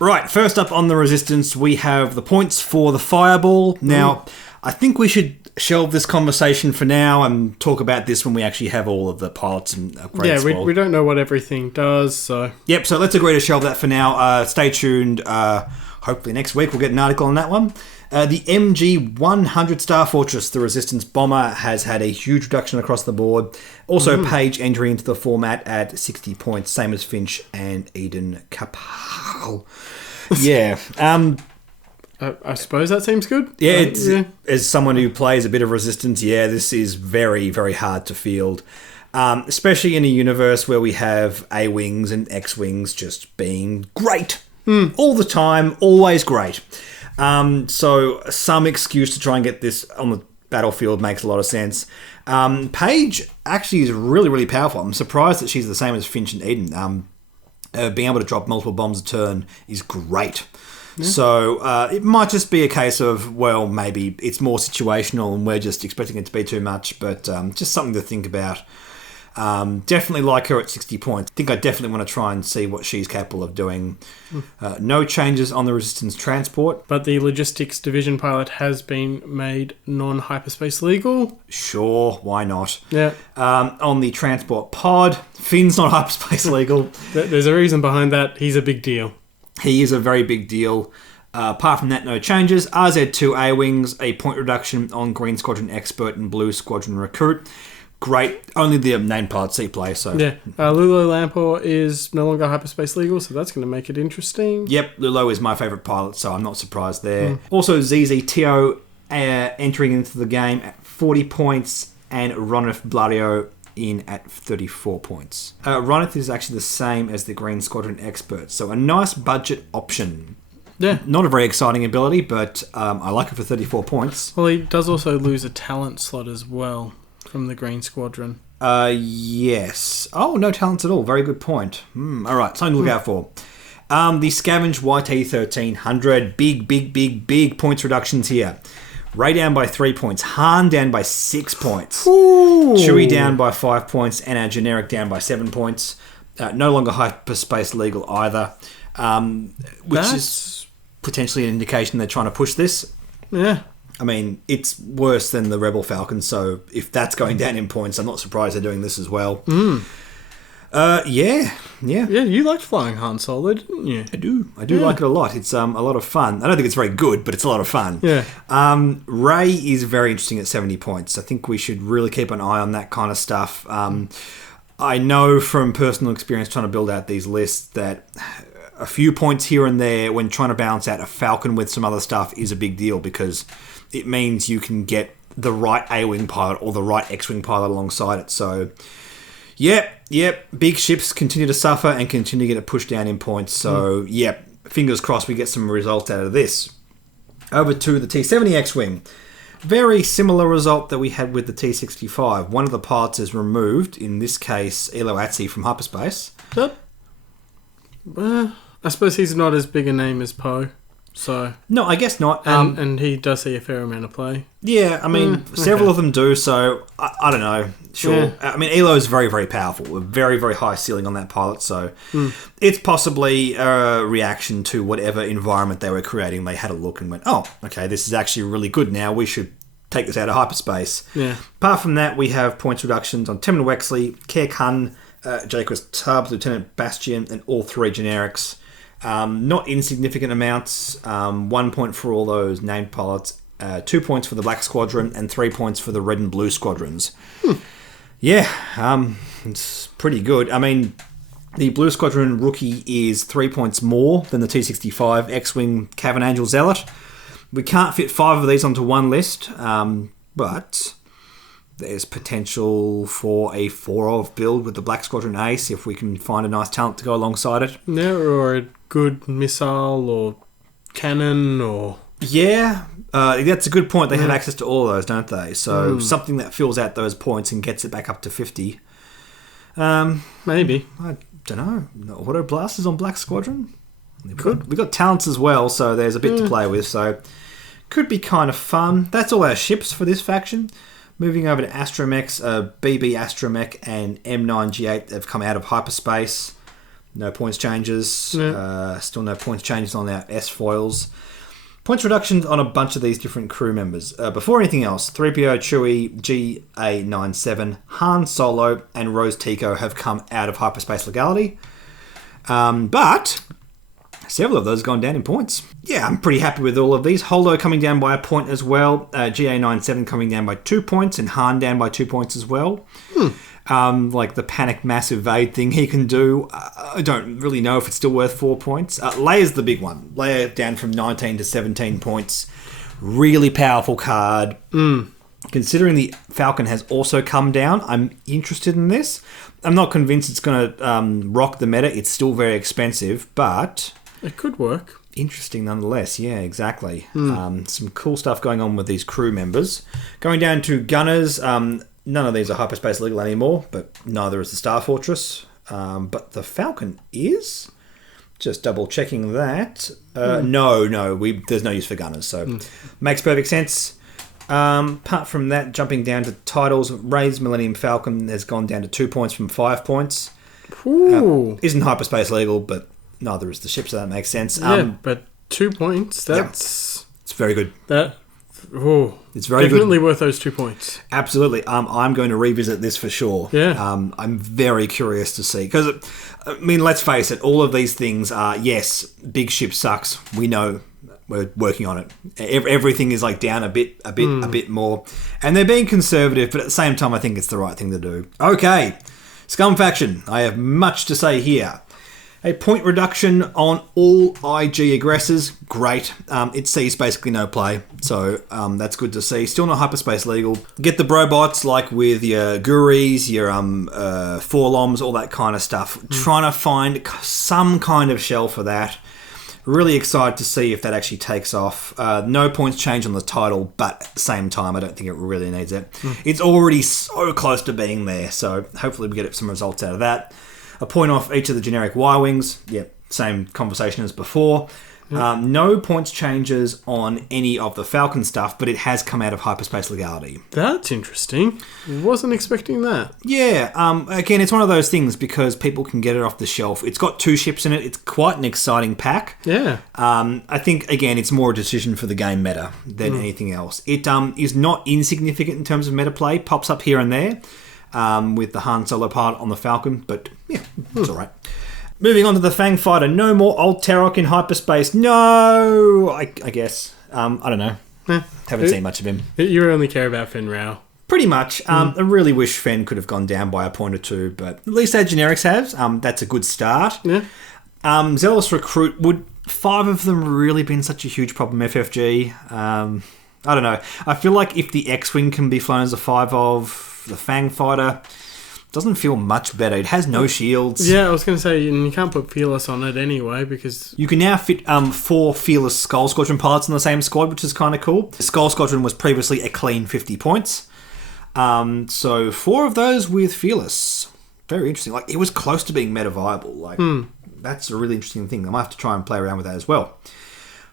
Right, first up on the Resistance, we have the points for the Fireball. Now, I think we should shelve this conversation for now and talk about this when we actually have all of the pilots and upgrades. Yeah, we don't know what everything does, so... Yep, so let's agree to shelve that for now. Stay tuned. Hopefully next week we'll get an article on that one. The MG 100 Star Fortress, the Resistance Bomber, has had a huge reduction across the board. Also, Paige entering into the format at 60 points, same as Finch and Eden Capel. Yeah. I suppose that seems good. Yeah, as someone who plays a bit of Resistance, this is very, very hard to field. Especially in a universe where we have A-Wings and X-Wings just being great. All the time, always great. So some excuse to try and get this on the battlefield makes a lot of sense. Paige actually is really, really powerful. I'm surprised that she's the same as Finch and Eden. Being able to drop multiple bombs a turn is great. Yeah. So it might just be a case of, well, maybe it's more situational and we're just expecting it to be too much, but just something to think about. Definitely like her at 60 points. I think I definitely want to try and see what she's capable of doing. No changes on the Resistance transport. But the Logistics Division pilot has been made non-hyperspace legal. Sure, why not? Yeah. On the transport pod, Finn's not hyperspace legal. There's a reason behind that. He's a big deal. He is a very big deal. Apart from that, no changes. RZ2 A-Wings, a point reduction on Green Squadron Expert and Blue Squadron Recruit. Great. Only the named pilot C play, so... Yeah. Lulo Lampor is no longer hyperspace legal, so that's going to make it interesting. Yep, Lulo is my favourite pilot, so I'm not surprised there. Also, ZZTO entering into the game at 40 points, and Ronith Blario in at 34 points. Ronith is actually the same as the Green Squadron Expert, so a nice budget option. Yeah. Not a very exciting ability, but I like it for 34 points. Well, he does also lose a talent slot as well from the Green Squadron. Yes. Oh, no talents at all. Very good point. All right, something to look out for. The Scavenge YT 1300. Big points reductions here. Ray down by 3 points. Han down by 6 points. Ooh. Chewie down by 5 points. And our generic down by 7 points. No longer hyperspace legal either. Which is potentially an indication they're trying to push this. Yeah. I mean, it's worse than the Rebel Falcon, so if that's going down in points, I'm not surprised they're doing this as well. Yeah, you liked flying Han Solo, didn't you? I do like it a lot. It's a lot of fun. I don't think it's very good, but it's a lot of fun. Yeah. Ray is very interesting at 70 points. I think we should really keep an eye on that kind of stuff. I know from personal experience trying to build out these lists that a few points here and there when trying to balance out a Falcon with some other stuff is a big deal because it means you can get the right A-Wing pilot or the right X-Wing pilot alongside it. So, yep, big ships continue to suffer and continue to get it pushed down in points. So, fingers crossed we get some results out of this. Over to the T-70 X-Wing. Very similar result that we had with the T-65. One of the pilots is removed, in this case, Elo Atsi from hyperspace. I suppose he's not as big a name as Poe. So no, I guess not. And he does see a fair amount of play. Yeah, I mean, several of them do, so I don't know. Sure. Yeah. I mean, Elo is very, very powerful. A very, very high ceiling on that pilot, so it's possibly a reaction to whatever environment they were creating. They had a look and went, oh, okay, this is actually really good now. We should take this out of hyperspace. Yeah. Apart from that, we have points reductions on Timon Wexley, Kerr Kun, Jacques Tubbs, Lieutenant Bastion, and all three generics. Not insignificant amounts. 1 point for all those named pilots, 2 points for the Black Squadron, and 3 points for the Red and Blue Squadrons. Yeah, it's pretty good. I mean, the Blue Squadron rookie is 3 points more than the T-65 X-Wing Cavern Angel Zealot. We can't fit 5 of these onto one list, but there's potential for a 4-of build with the Black Squadron Ace if we can find a nice talent to go alongside it. Yeah, or a good missile or cannon or... Yeah, that's a good point. They have access to all of those, don't they? So something that fills out those points and gets it back up to 50. Maybe. I don't know. Auto blasters on Black Squadron? We've got talents as well, so there's a bit to play with. So could be kind of fun. That's all our ships for this faction. Moving over to Astromechs, BB Astromech and M9G8 have come out of hyperspace. No points changes. Yeah. Still no points changes on our S foils. Points reductions on a bunch of these different crew members. Before anything else, 3PO, Chewie, GA97, Han Solo, and Rose Tico have come out of hyperspace legality. But several of those have gone down in points. Yeah, I'm pretty happy with all of these. Holdo coming down by a point as well. GA97 coming down by 2 points, and Han down by 2 points as well. Like the panic mass evade thing he can do. I don't really know if it's still worth 4 points. Leia's the big one. Leia down from 19 to 17 points. Really powerful card. Considering the Falcon has also come down, I'm interested in this. I'm not convinced it's going to rock the meta. It's still very expensive, but it could work. Interesting nonetheless. Yeah, exactly. Some cool stuff going on with these crew members. Going down to Gunners. None of these are hyperspace legal anymore, but neither is the Star Fortress. But the Falcon is. Just double checking that. No, there's no use for Gunners, so makes perfect sense. Apart from that, jumping down to titles, Ray's Millennium Falcon has gone down to 2 points from 5 points. Isn't hyperspace legal, but neither is the ship, so that makes sense. But 2 points, that's... It's very good. It's very definitely good. Worth those 2 points. Absolutely. I'm going to revisit this for sure. Yeah. I'm very curious to see. Because, I mean, let's face it, all of these things are, yes, big ship sucks. We know. We're working on it. Everything is like down a bit more. And they're being conservative, but at the same time, I think it's the right thing to do. Okay. Scum Faction. I have much to say here. A point reduction on all IG aggressors. Great. It sees basically no play. So that's good to see. Still not hyperspace legal. Get the brobots like with your Guris, your Forloms, all that kind of stuff. Trying to find some kind of shell for that. Really excited to see if that actually takes off. No points change on the title, but at the same time, I don't think it really needs it. It's already so close to being there, so hopefully we get some results out of that. A point off each of the generic Y-Wings. Yep, same conversation as before. No points changes on any of the Falcon stuff, but it has come out of hyperspace legality. That's interesting. Wasn't expecting that. Yeah. Again, it's one of those things because people can get it off the shelf. It's got 2 ships in it. It's quite an exciting pack. Yeah. I think, again, it's more a decision for the game meta than anything else. It is not insignificant in terms of meta play. Pops up here and there with the Han Solo part on the Falcon, but yeah, it's all right. Moving on to the Fang Fighter. No more old Tarok in hyperspace. No! I guess. I don't know. Haven't seen much of him. You only care about Fen Rao. Pretty much. I really wish Fen could have gone down by a point or two, but at least our generics have. That's a good start. Yeah. Zealous Recruit. Would 5 of them really been such a huge problem, FFG? I don't know. I feel like if the X-Wing can be flown as a 5 of the Fang Fighter... doesn't feel much better. It has no shields. Yeah, I was going to say, you can't put Fearless on it anyway, because... You can now fit 4 Fearless Skull Squadron pilots in the same squad, which is kind of cool. The Skull Squadron was previously a clean 50 points. So 4 of those with Fearless. Very interesting. Like, it was close to being meta viable. Like, that's a really interesting thing. I might have to try and play around with that as well.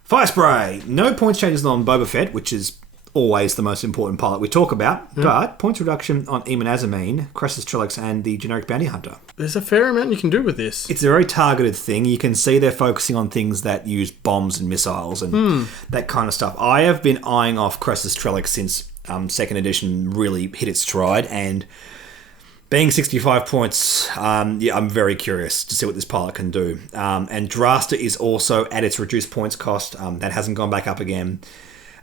Firespray. No points changes on Boba Fett, which is... always the most important pilot we talk about, but points reduction on Eamon Azamine, Cressus Trellix, and the generic bounty hunter. There's a fair amount you can do with this. It's a very targeted thing. You can see they're focusing on things that use bombs and missiles and that kind of stuff. I have been eyeing off Cressus Trellix since 2nd edition really hit its stride, and being 65 points, I'm very curious to see what this pilot can do. And Drasta is also at its reduced points cost. That hasn't gone back up again.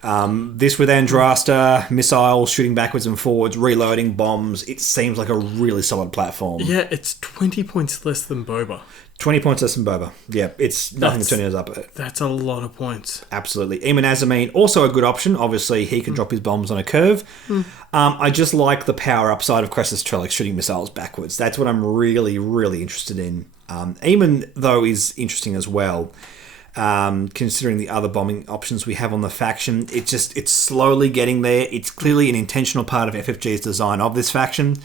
This with Andrasta, missiles shooting backwards and forwards, reloading bombs. It seems like a really solid platform. Yeah, it's 20 points less than Boba. 20 points less than Boba. Yeah, it's nothing to turn us up. That's a lot of points. Absolutely. Eamon Azamine, also a good option. Obviously, he can drop his bombs on a curve. I just like the power upside of Cressus Trellix shooting missiles backwards. That's what I'm really, really interested in. Eamon, though, is interesting as well. Considering the other bombing options we have on the faction, it's slowly getting there. It's clearly an intentional part of FFG's design of this faction,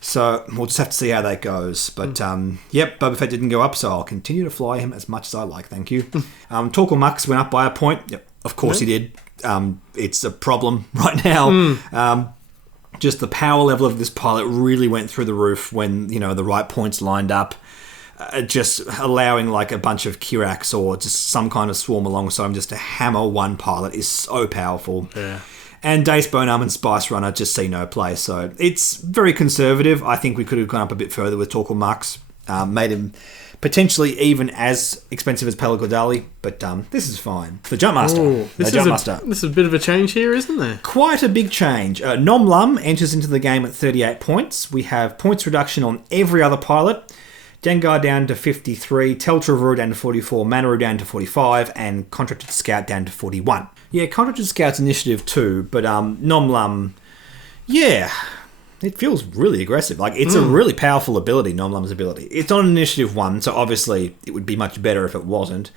so we'll just have to see how that goes. But Boba Fett didn't go up, so I'll continue to fly him as much as I like. Thank you. Torquil Mux went up by a point. Yep, of course he did. It's a problem right now. Just the power level of this pilot really went through the roof when the right points lined up. just allowing like a bunch of Kiraks or just some kind of swarm alongside him just to hammer one pilot is so powerful. Yeah. And Dace Bonearm and Spice Runner just see no play. So it's very conservative. I think we could have gone up a bit further with Torquil Mux. Made him potentially even as expensive as Pelagodali. But this is fine. The Jumpmaster. This is a bit of a change here, isn't there? Quite a big change. Nom Lum enters into the game at 38 points. We have points reduction on every other pilot. Dengar down to 53, Teltravuru down to 44, Manaru down to 45, and Contracted Scout down to 41. Yeah, Contracted Scout's initiative too, but Nom Lum, yeah, it feels really aggressive. Like, it's a really powerful ability, Nom Lum's ability. It's on initiative 1, so obviously it would be much better if it wasn't.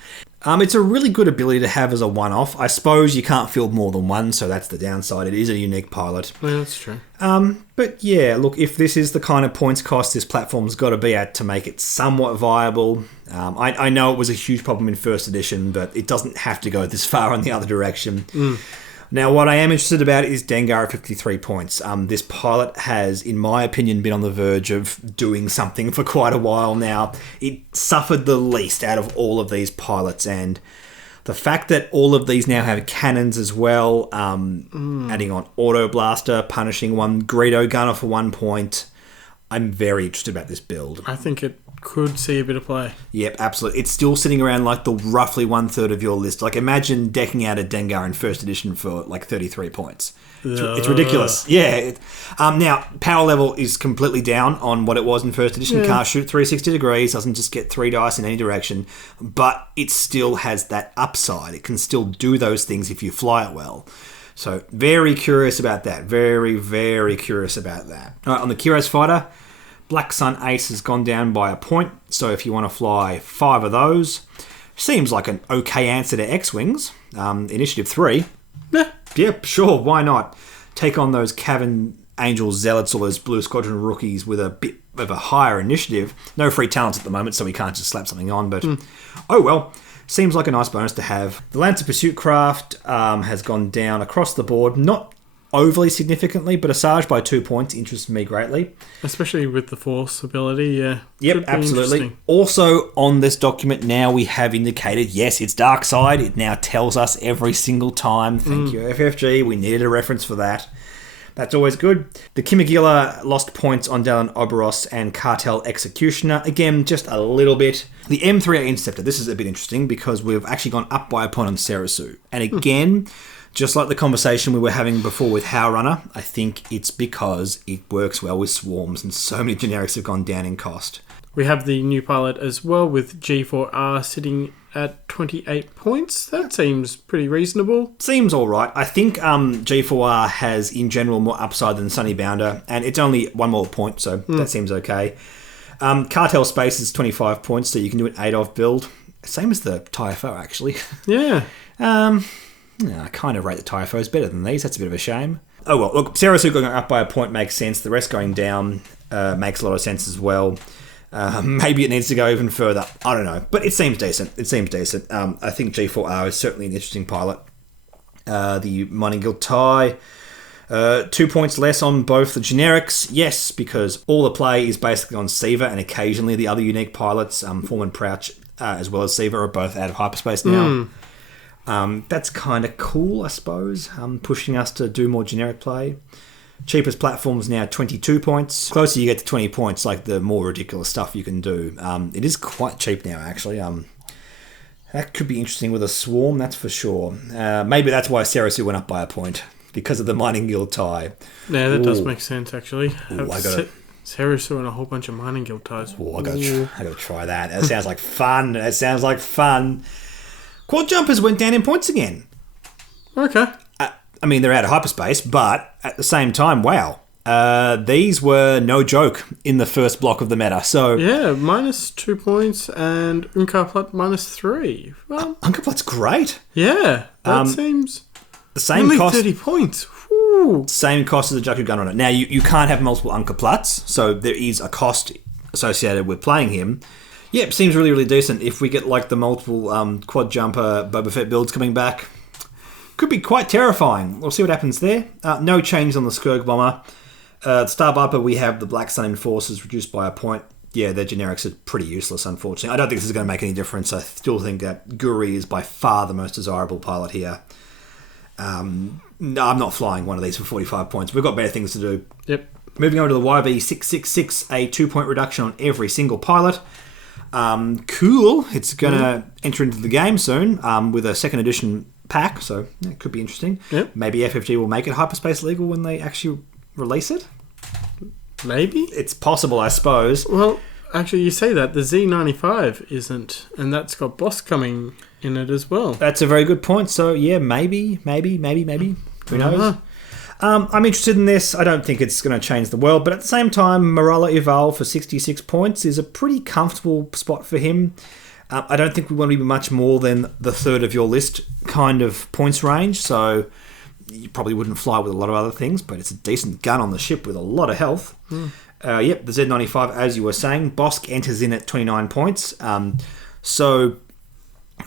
It's a really good ability to have as a one-off. I suppose you can't field more than one, so that's the downside. It is a unique pilot. Yeah, that's true. But yeah, look, if this is the kind of points cost this platform's got to be at to make it somewhat viable, I know it was a huge problem in first edition, but it doesn't have to go this far in the other direction. Now, what I am interested about is Dengar at 53 points. This pilot has, in my opinion, been on the verge of doing something for quite a while now. It suffered the least out of all of these pilots, and the fact that all of these now have cannons as well, adding on Auto Blaster, punishing one, Greedo Gunner for 1 point, I'm very interested about this build. I think it could see a bit of play. Yep, absolutely. It's still sitting around like the roughly 1/3 of your list. Like, imagine decking out a Dengar in first edition for like 33 points. It's ridiculous. Yeah. Now, power level is completely down on what it was in first edition. Can't shoot 360 degrees, doesn't just get 3 dice in any direction, but it still has that upside. It can still do those things if you fly it well. So, very curious about that. Very, very curious about that. All right, on the Kiros Fighter, Black Sun Ace has gone down by a point, so if you want to fly 5 of those, seems like an okay answer to X-Wings. Initiative 3. Yep, sure, why not? Take on those Cavern Angel Zealots or those Blue Squadron rookies with a bit of a higher initiative. No free talents at the moment, so we can't just slap something on, but oh well. Seems like a nice bonus to have. The Lancer Pursuit Craft has gone down across the board, not overly significantly, but Asajj by 2 points interests me greatly. Especially with the Force ability, yeah. Yep, absolutely. Also, on this document now, we have indicated, yes, it's dark side. It now tells us every single time. Thank you, FFG. We needed a reference for that. That's always good. The Kimagila lost points on Dallin Oberos and Cartel Executioner. Again, just a little bit. The M3A Interceptor. This is a bit interesting because we've actually gone up by a point on Serasu. And again, just like the conversation we were having before with How Runner, I think it's because it works well with swarms and so many generics have gone down in cost. We have the new pilot as well with G4R sitting at 28 points. That seems pretty reasonable. Seems all right. I think G4R has, in general, more upside than Sunny Bounder, and it's only 1 more point, so that seems okay. Cartel Space is 25 points, so you can do an 8-off build. Same as the TIFO, actually. Yeah. I kind of rate the TIFOs better than these. That's a bit of a shame. Oh, well, look, Serasu going up by a point makes sense. The rest going down makes a lot of sense as well. Maybe it needs to go even further. I don't know. But it seems decent. I think G4R is certainly an interesting pilot. The Mining Guild tie. 2 points less on both the generics. Yes, because all the play is basically on Siva and occasionally the other unique pilots, Foreman Prouch as well as Siva, are both out of hyperspace now. That's kind of cool, I suppose, pushing us to do more generic play. Cheapest platform is now 22 points. Closer you get to 20 points, like the more ridiculous stuff you can do. It is quite cheap now, actually. That could be interesting with a swarm, that's for sure. Maybe that's why Serasu went up by a point, because of the Mining Guild tie. Yeah, that does make sense, actually. Serasu and a whole bunch of Mining Guild ties. I gotta try that. That sounds like fun. Quad Jumpers went down in points again. Okay. I mean, they're out of hyperspace, but at the same time, wow. These were no joke in the first block of the meta. So yeah, minus 2 points and Unkaplat minus 3. Well, Unkaplat's great. Yeah, that seems the same only cost. 30 points. Woo. Same cost as the Jakku Gun on it. Now, you can't have multiple Unkaplats, so there is a cost associated with playing him. Yep, seems really, really decent. If we get like the multiple quad jumper Boba Fett builds coming back, could be quite terrifying. We'll see what happens there. No change on the Skurg Bomber. The Star Viper, we have the Black Sun Enforcers reduced by a point. yeah, their generics are pretty useless, unfortunately. I don't think this is going to make any difference. I still think that Guri is by far the most desirable pilot here. No, I'm not flying one of these for 45 points. We've got better things to do. Yep. Moving over to the YV666, a 2-point reduction on every single pilot. Cool. It's going to enter into the game soon with a second edition pack, so it could be interesting. Yep. Maybe FFG will make it hyperspace legal when they actually release it. Maybe? It's possible, I suppose. Well, actually, you say that. The Z95 isn't, and that's got Boss coming in it as well. That's a very good point. So, yeah, maybe. Who knows? I'm interested in this. I don't think it's going to change the world, but at the same time, Morella Evolve for 66 points is a pretty comfortable spot for him. I don't think we want to be much more than the third of your list kind of points range, so you probably wouldn't fly with a lot of other things, but it's a decent gun on the ship with a lot of health. Yep, the Z95, as you were saying, Bosk enters in at 29 points. So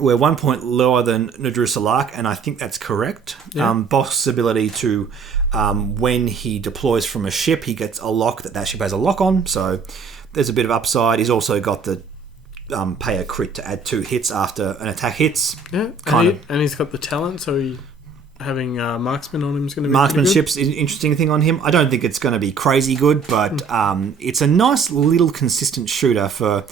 we're 1 point lower than Nadrusalak, and I think that's correct. Yeah. Bosk's ability to, when he deploys from a ship, he gets a lock that ship has a lock on, so there's a bit of upside. He's also got the pay a crit to add 2 hits after an attack hits. Yeah, and he's got the talent, so having marksman on him is going to be marksmanship's an interesting thing on him. I don't think it's going to be crazy good, but it's a nice little consistent shooter for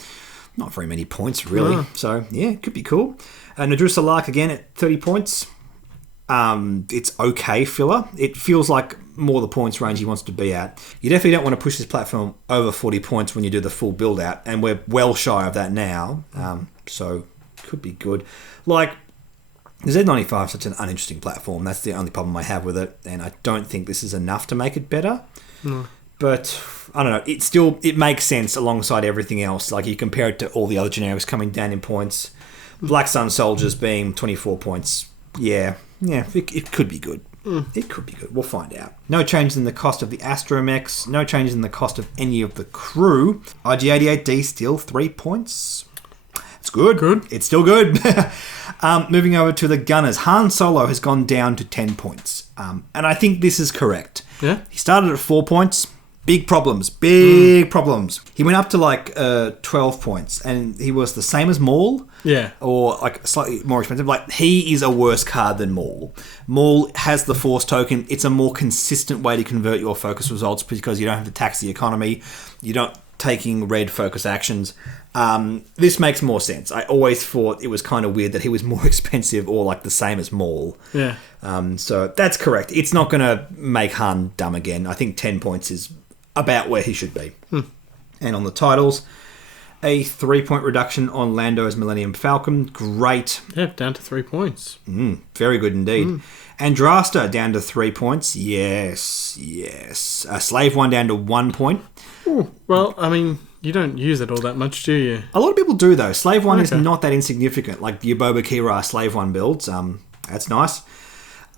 not very many points, really. So, yeah, it could be cool. Nadrusalak, again, at 30 points. It's okay filler. It feels like more the points range he wants to be at. You definitely don't want to push this platform over 40 points when you do the full build out, and we're well shy of that now. So, could be good. Like, the Z95 is such an uninteresting platform. That's the only problem I have with it, and I don't think this is enough to make it better. But I don't know. It makes sense alongside everything else. Like, you compare it to all the other generics coming down in points. Black Sun Soldiers being 24 points. Yeah, it could be good. It could be good. We'll find out. No changes in the cost of the Astromechs. No changes in the cost of any of the crew. IG-88D still 3 points. It's good. It's still good. Moving over to the gunners. Han Solo has gone down to 10 points. And I think this is correct. Yeah. He started at 4 points. Big problems. Problems. He went up to like 12 points. And he was the same as Maul. Yeah. Or like slightly more expensive. Like, he is a worse card than Maul. Maul has the Force token. It's a more consistent way to convert your focus results because you don't have to tax the economy. You're not taking red focus actions. This makes more sense. I always thought it was kind of weird that he was more expensive or like the same as Maul. Yeah. So that's correct. It's not going to make Han dumb again. I think 10 points is about where he should be. And on the titles, a 3-point reduction on Lando's Millennium Falcon. Great. Yeah, down to 3 points. Very good indeed. Andrasta down to 3 points. Yes. Slave One down to 1 point. Ooh, well, I mean, you don't use it all that much, do you? A lot of people do, though. Slave One is not that insignificant. Like your Boba Kira Slave One builds. That's nice.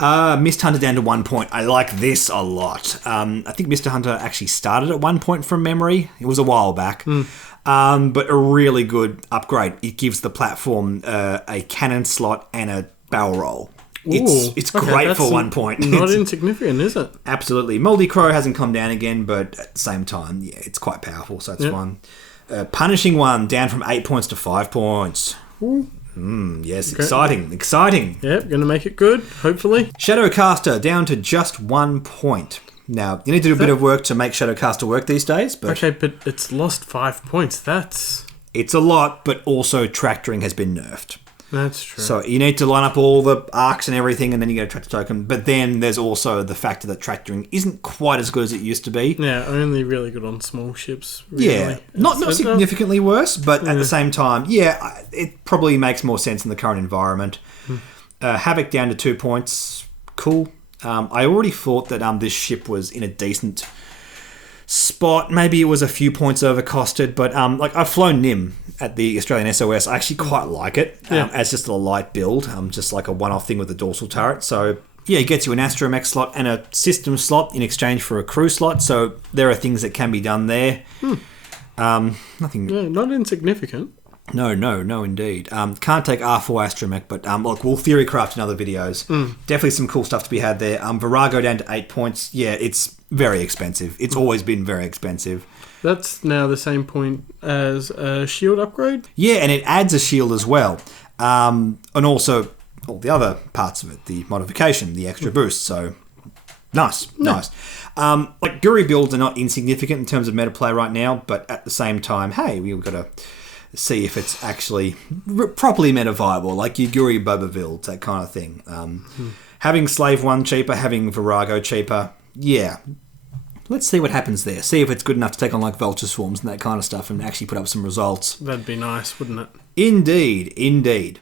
Mist Hunter down to 1 point. I like this a lot. I think Mr. Hunter actually started at 1 point from memory. It was a while back. But a really good upgrade. It gives the platform a cannon slot and a barrel roll. It's great for 1 point. Not insignificant, is it? Absolutely. Moldy Crow hasn't come down again, but at the same time, yeah, it's quite powerful, so that's fun. Punishing One down from 8 points to 5 points. Yes, okay. Exciting. Yep, going to make it good, hopefully. Shadowcaster down to just 1 point. Now, you need to do a bit of work to make Shadowcaster work these days. But okay, but it's lost 5 points. It's a lot, but also tractoring has been nerfed. That's true. So you need to line up all the arcs and everything, and then you get a tractor token. But then there's also the factor that tractoring isn't quite as good as it used to be. Yeah, only really good on small ships. Really. Yeah, not significantly worse, but at the same time, yeah, it probably makes more sense in the current environment. Havoc down to 2 points. Cool. I already thought that this ship was in a decent spot. Maybe it was a few points overcosted, but like I've flown Nim at the Australian SOS. I actually quite like it as just a light build, just like a one-off thing with the dorsal turret. So yeah, it gets you an Astromech slot and a system slot in exchange for a crew slot. So there are things that can be done there. Nothing. Yeah, not insignificant. No, indeed. Can't take R4 Astromech, but look, we'll theory craft in other videos. Definitely some cool stuff to be had there. Virago down to 8 points. Yeah, it's very expensive. It's always been very expensive. That's now the same point as a shield upgrade? Yeah, and it adds a shield as well. And also all the other parts of it, the modification, the extra boost. So, nice. Like, Guri builds are not insignificant in terms of meta play right now, but at the same time, hey, we've got to see if it's actually properly meta viable, like your Guri Boba builds, that kind of thing. Having Slave 1 cheaper, having Virago cheaper, yeah. Let's see what happens there. See if it's good enough to take on like Vulture Swarms and that kind of stuff and actually put up some results. That'd be nice, wouldn't it? Indeed.